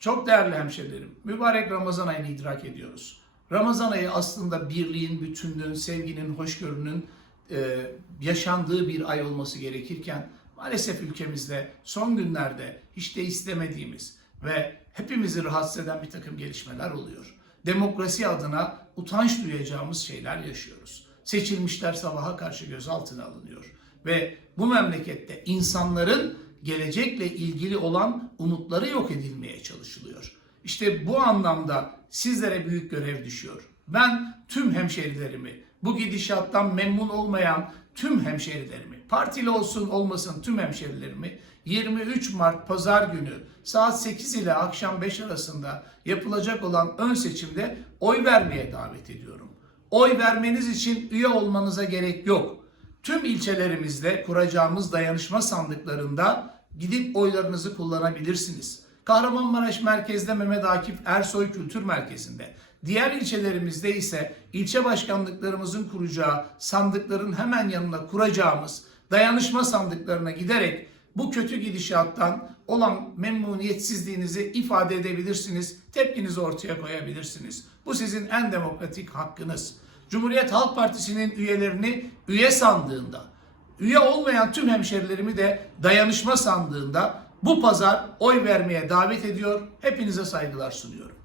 Çok değerli hemşehrilerim, mübarek Ramazan ayını idrak ediyoruz. Ramazan ayı aslında birliğin, bütünlüğün, sevginin, hoşgörünün e, yaşandığı bir ay olması gerekirken maalesef ülkemizde son günlerde hiç de istemediğimiz ve hepimizi rahatsız eden bir takım gelişmeler oluyor. Demokrasi adına utanç duyacağımız şeyler yaşıyoruz. Seçilmişler sabaha karşı gözaltına alınıyor ve bu memlekette insanların gelecekle ilgili olan umutları yok edilmeye çalışılıyor. İşte bu anlamda sizlere büyük görev düşüyor. Ben tüm hemşerilerimi, bu gidişattan memnun olmayan tüm hemşerilerimi, partili olsun olmasın tüm hemşerilerimi 23 Mart Pazar günü saat 8 ile akşam 5 arasında yapılacak olan ön seçimde oy vermeye davet ediyorum. Oy vermeniz için üye olmanıza gerek yok. Tüm ilçelerimizde kuracağımız dayanışma sandıklarında gidip oylarınızı kullanabilirsiniz. Kahramanmaraş merkezde Mehmet Akif Ersoy Kültür Merkezi'nde, diğer ilçelerimizde ise ilçe başkanlıklarımızın kuracağı sandıkların hemen yanına kuracağımız dayanışma sandıklarına giderek bu kötü gidişattan olan memnuniyetsizliğinizi ifade edebilirsiniz, tepkinizi ortaya koyabilirsiniz. Bu sizin en demokratik hakkınız. Cumhuriyet Halk Partisi'nin üyelerini üye sandığında, üye olmayan tüm hemşerilerimi de dayanışma sandığında bu pazar oy vermeye davet ediyor. Hepinize saygılar sunuyorum.